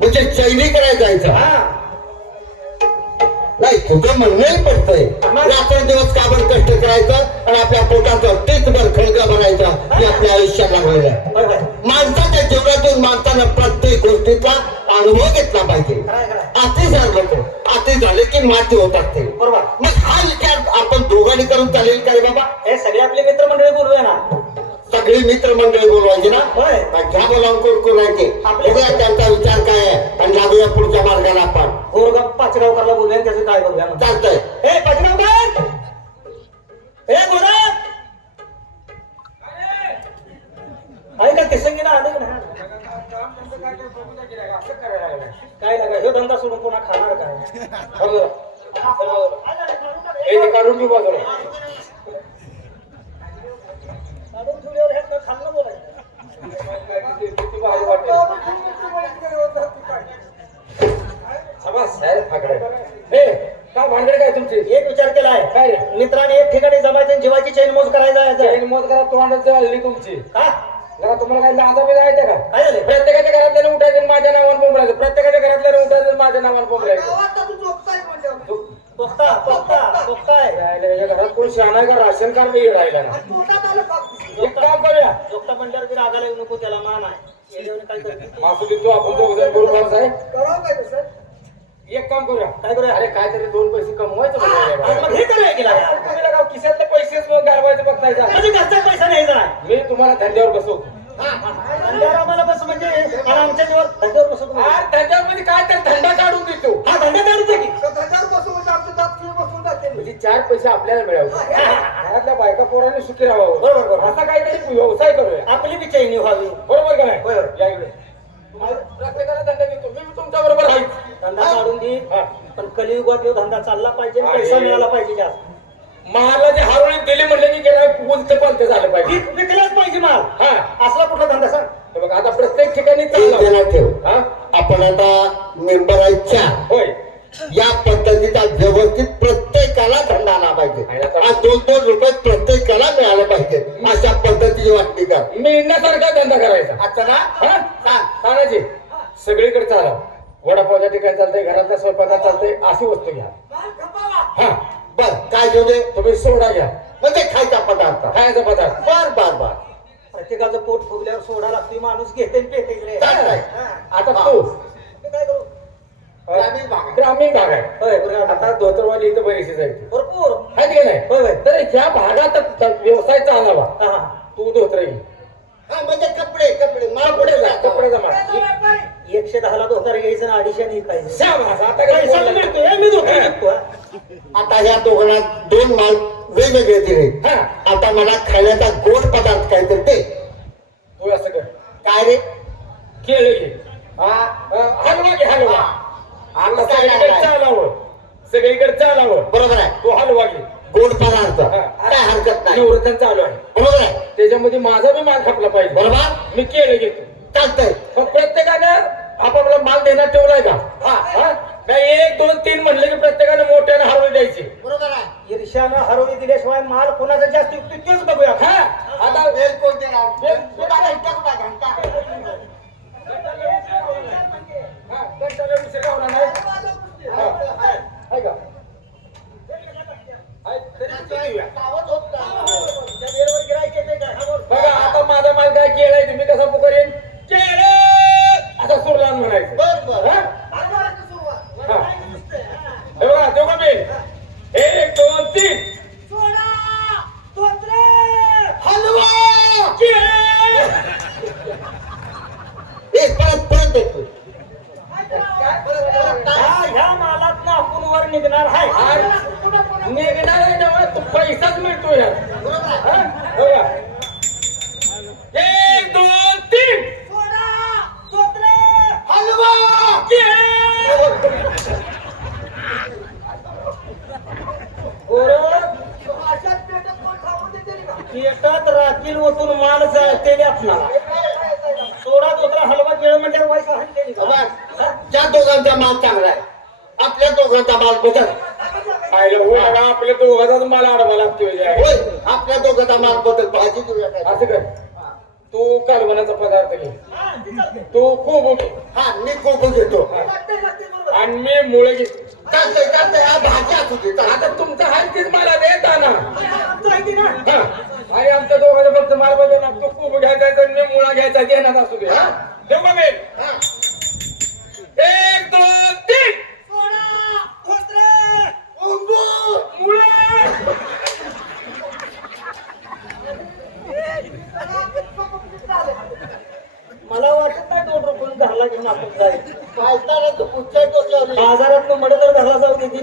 म्हणजे चैनी करायला जायचं. हा. नाही तुझं म्हणणंही पडतंय रात्र दिवस काबड कष्ट करायचं आणि आपल्या पोटाचं तेच भर खळगा भरायचा हे आपल्या आयुष्यात लागलेलं आहे. माणसाच्या जीवनातून माणसानं प्रत्येक गोष्टीचा अनुभव घेतला पाहिजे. अति झालं नको अति झाले की माती होतात ते. बरोबर. मग हा विचार आपण दोघांनी करून चालेल काय बाबा? हे सगळे आपले मित्रमंडळी बोलूया ना. सगळी मित्रमंडळी बोलवायची ना? घ्या बोलावून कोण कोण आहे ते? बघूया त्यांचा विचार काय आहे? आणि लागूया पुढच्या मार्गाला आपण. गोरगाव पाचगावकरला बोलूया त्याचं काय म्हणतो चालतंय. ए पाचगावकर ए गोरा! आहे का किसंगी ना आलं नाही? काय लागा ह्यो धंदा सोडून पुन्हा खाणार काय? हो. हे ते काढून घेऊ बाजूला. हे, भानगड काय तुमची? एक विचार केलाय. काय रे? मित्राने एक ठिकाणी जमायचं जीवाची चैन मोज करायचा करा तुमची. का? जरा तुम्हाला काही लाजा बिजा आहे का? काय झाले? प्रत्येकाच्या घरातल्याने उठायचं माझ्या नावानं बोंबलायचं. प्रत्येकाच्या घरातल्याने उठायचं माझ्या नावानं बोंबलायचं. घरात कोण शहाणा का? राशन कार्ड राहिला ना. एक काम करूया. जोगता म्हणल्यावर तिला आगाला येऊ नको त्याला मान आहे. येड्यावानी काय करते देतो आपण दोघ एक काम करूया. काय करूया? अरे काहीतरी दोन पैसे कमवायचं बघा आज मग हे करूया? तुम्ही खिशातले पैसेच मग बघतायचा म्हणजे घरचा पैसा नाही मी तुम्हाला धंद्यावर बसवतो. धंद्यावर आम्हाला बस म्हणजे आणि आमच्या जीवावर धंद्यावर बसत नाही. आज धंद्यावर मध्ये काय? तर धंदा काढून देतो. हा धंदा चालूच आहे की. म्हणजे चार पैसे आपल्याला मिळावे. घरातल्या बायका पोराने सुखी राहावं. बरोबर, बरोबर. असा काहीतरी व्यवसाय करूया. आपली बी चैनी व्हावी बरोबर का नाही? होय, होय. या इकडे. तुम्हाला प्रत्येकाला धंदा देतो मी तुमच्या बरोबर आहे धंदा काढून दे. हा. पण कलियुगात धंदा चालला पाहिजे आणि पैसा अरे. मिळाला पाहिजे जास्त. महालाचे हारोळी दिले म्हणलं की गेला उलट पालत झालं पाहिजे? विक- विकलाच पाहिजे माल. हा. असला कुठला धंदा सांग हे बघ आता प्रत्येक ठिकाणी एक चाललं. ठेव. हा? आपण आता मेंबर आहेत चार. होय. या पद्धतीचा व्यवस्थित प्रत्येकाला धंदा आला पाहिजे. आज दोन दोन रुपये प्रत्येकाला मिळालं पाहिजे. अशा पद्धतीची वाटणी कर मिळण्यासारखा धंदा करायचा. आता ना? हा? सांगायचे. सगळीकडे चाला. वडापावच्या ठिकाणी चालतंय घरातल्या स्वयंपाकात चालतंय अशी वस्तू घ्या. हा. बर काय घेऊ दे? तुम्ही सोडा घ्या. म्हणजे खायचा पदार्थ. खायचा पदार्थ. बर बर बर. प्रत्येकाचं पोट फुगल्यावर सोडा लागते माणूस घेते. आता तू. काय करू? ग्रामीण भाग आहे. ग्रामीण भाग आहे होय बरं आता धोतरवाली इथं बरीचशी जायची भरपूर. आहे की नाही? होय होय. तर ह्या भागात त- व्यवसाय चालावा हा हा. तू धोतर हा म्हणजे कपडे कपडे. माल पुढे जा कपडे जमा एकशे दहाला धोतर घ्यायचं आणि अडीचशे नाही आता काय पैसा बोलला? मिळतोय हे मी धोतर विकतो, हा. आता ह्या दोघांना दोन माल वेगवेगळे दिले. हा. आता मला खाण्याचा गोड पदार्थ काय तर ते तू असं कर. काय रे? केळ. घे हा अं, हलवा घे हलवा? काय सगळीकडे नाही. चालावं सगळीकडे चालावं बरोबर आहे तो हलवा घे गोड पदार्थ हा. काय हरकत नाही निवृत्तन चालू आहे बरोबर आहे त्याच्यामध्ये माझा बी माल खपला पाहिजे बरोबर मी केळ घेतो चालतंय पण प्रत्येकानं आपापला माल देण्यात ठेवलाय का हा. हा नाही एक दोन तीन म्हणलं की प्रत्येकानं मोठ्यानं हरवली द्यायची बरोबर आहे ईर्ष्यानं हरवली दिल्याशिवाय माल कोणाचा जास्त विकतो तेच बघूया. हा आता वेल कोण देणार हा, कंटाळा विषय गावला नाही. का? जाळतेले आपणाला सोडा धोत्रा हलवा केळ म्हणजे वाईट हाणलेली का? बघा, ज्या दोघांचा माल चांगला आहे आपल्या दोघांचा माल बदल. पाहिलं हो बघा, आपल्या दोघांचाच मला आडवा. होय आपल्या दोघांचा माल बदल भाजी देऊया काय? असं कर. तू कालवणाचा पदार्थ घे. हा, ती. तू खूप घे. हा मी कोको घेतो. लागते, लागते. आणि मी मुळे घे. चालतंय चालतंय. हा भाजी असू दे चालतंय. आता तुमचं हाय तीच मला देत ना हा, हा, आमचं आहे ते ना. हा. आणि आमच्या दोघांना फक्त मारबा ना तू खूप घ्यायचा आहे, तर मी मुळा घ्यायचा देणार असू दे हा देऊ का मी हा. एक दोन तीन सोडा, धोत्रे. उंगू. मुळे मला वाटत नाही दोन आपण जाईल तू कुठच्या बाजारात मड तर घरला जाऊ देते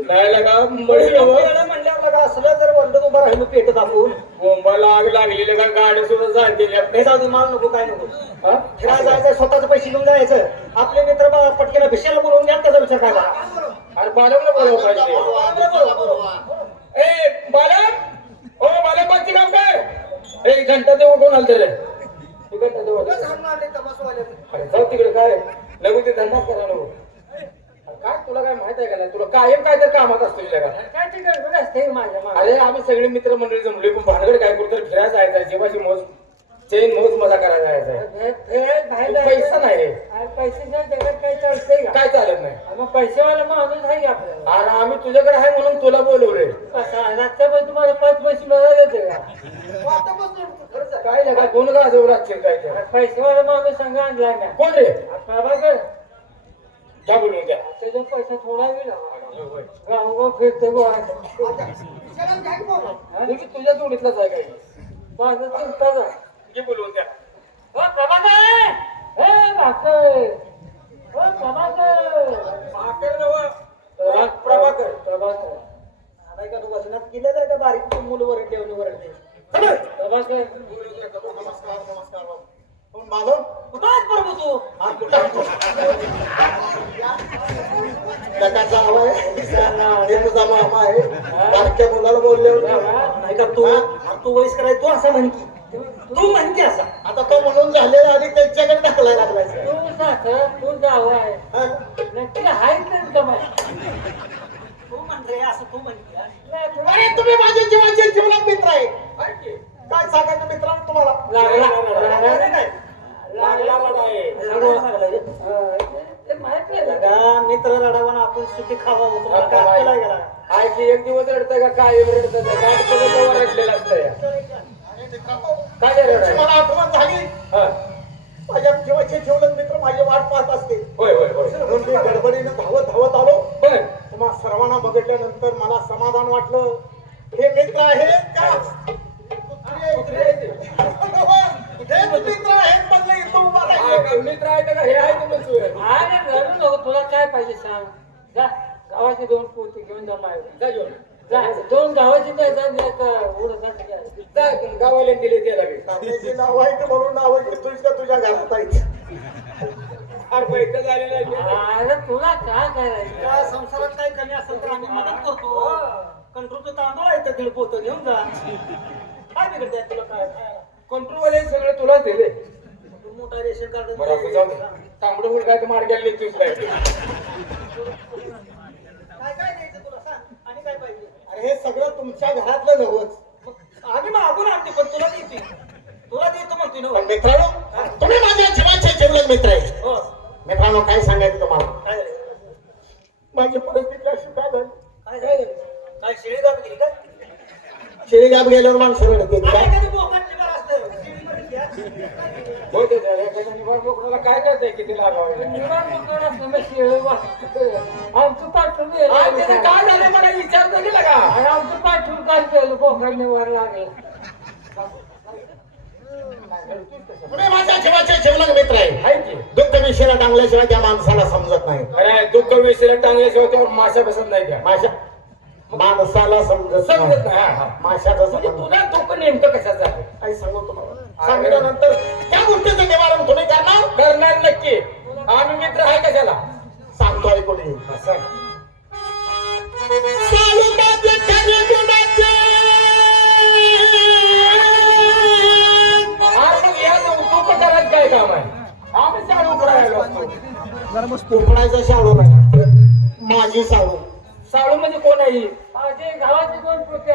नाही लगा म्हणल्यावर लगा असलं जर वंडत उभा राहिलो पेटत आपण बोंबाला आग लागलेली का? गाडी सुद्धा जायची हे जाऊ दे माल नको काय नको. हा? फिरायला जायचं स्वतःचे पैसे घेऊन जायचं आपले मित्र पटकेला भिशाला बोलवून घ्या त्याचा विचार काय करा. अरे बालमला बोलावं पाहिजे ए बालम ओ बालम बाकी काम काय एक घंटा देऊ कोण आलं रे. अरे जाऊ तिकडे काय? लगू ते धंदा करा अरे काय तुला काय माहीत आहे का नाही? तुला कायम काय तर कामात असतो का काय ते गडबड असते माझ्या. अरे आम्ही सगळे मित्र मंडळी जमले. पण भानगड काय करतो? फिरायला जायचं जेवाची मोज चैन मोज मजा करायला जायचं पैसा नाही पैशाच्या जगात काय चालतंय काय चालत नाही. मग पैसेवाला माणूस आहे आपल्याला. अरे आम्ही तुझ्याकडे आहे म्हणून तुला बोलवले तुम्हाला पाच पैसे मिळाले देते का काय गाजवलं लागतील काय ते पैसेवाला माणूस संघ आणला ना. कोण रे? प्रभाकर घ्या बोलून द्या त्याचा पैसा थोडा वेळ गावगाव फिरते तुझ्या जोडीतलाच आहे काय? माझं बोलवून द्या हो प्रभाकर हे भाकर हो प्रभाकर राज प्रभाकर प्रभाकर आता का तू वचनात गेले का बारीक मुलं वरडले वरडले प्रभाकर माधव कुठं आहेस प्रभू तू हा कुठं त्याचा आवाज आहे. तुझा मामा आहे. बारक्या मुलाला बोलले होते. नाही का तू तू वयस कराय तू असा म्हण की तू म्हण की असा. आता तो म्हणून झालेला आणि त्यांच्याकडे लागलाय. तू साखर तू जावं आहे? नक्की कमाय तू म्हण रे असं तू म्हण की? अरे तुम्ही माझे जीवाचे जीवनात मित्र आहे. काय सांगायचं मित्रांनो तुम्हाला? लागला काय लागला आहे. लगा मित्र रडावा आपण सुखी खावा तुम्हाला काय अक्कल आहे का लगा? आहे की एक दिवस रडतं का काय रडतं ते? काय तुला रडलेलं असतं या. काय रे तुमची रडायला? मला आठवण हा, राहिले का? मित्र आहे का हे आहे तुम्ही तू? अरे रडू नको. तुला काय पाहिजे सांग. जा. गावाची दोन पोती घेऊन जा माझ्या जा घेऊन. जा. दोन गावाची नाही जा नाही का उडत जा. जा, गावाला दिले ते लगेच नाव आहे ते म्हणून नाव घेतोयस का तुझ्या घरात आहे. फार पैसे झालेले आहे. अरे तुला काय करायचं? त्या संसारात काही कमी असेल तर आम्ही मदत करतो. कंट्रोलचं तांदूळ आहे तर दीड पोतं? घेऊन जा. काय बिघडते तुला काय? खायला? कंट्रोलवाले सगळे तुलाच दिले. तू मोठा रेशन कार्ड बरं असं जाऊ दे. तांबडं मुलगा तर मार्ग्याला काय? काय काय द्यायचं तुला? सांग. आणि काय पाहिजे? अरे हे सगळं तुमच्या घरातलं नव्हच. मग आम्ही मागून आणते पण तुला देते. तुला देतो म्हणते ना पण मित्रांनो तुम्ही माझ्या जीवाचे जीवलग मित्र आहे. हो. मित्रांनो काय सांगायचं तुम्हाला? काय झालं? माझी परिस्थिती अशी काय झाली? काय झालं? काय शिळी गाव गेली का? शेळीगाप गेल्यावर माणसं रडते काय एखादी बोकांडी बरं असतं. शिळीमध्ये घ्या. हो ते झालं. एखाद्या बोकडाला काय किती लागावं. आमचं पाठवून काय झालं मला विचारतो गेला का? अरे आमचं पाठवून काय केलं? बोकड निवार लागलं. तुम्ही माझ्या जीवाचे जीवलग मित्र आहे. आहे की? दुःख विषयाला टांगल्याशिवाय त्या माणसाला समजत नाही. आहे, दुःख विसरला टांगल्याशिवाय त्यावर माशा बसत नाही त्या. माझ्या माणसाला समजत समजत नाही. हा, हा. माशाचं म्हणजे तुला दुःख नेमकं कशाचं आहे? काय सांगू तुम्हाला? सांगितल्यानंतर त्या गोष्टीचं निवारण तुम्ही करणार? करणार नक्की. आम्ही मित्र आहे कशाला? सांगतो ऐकून घे. असं. मग या दुःख काय काम आहे? आम्ही शाळू करायला कोकणाचा शाळू नाही. माझी शाळू. साळू म्हणजे कोण आहे माझे गावाचे दोन पोते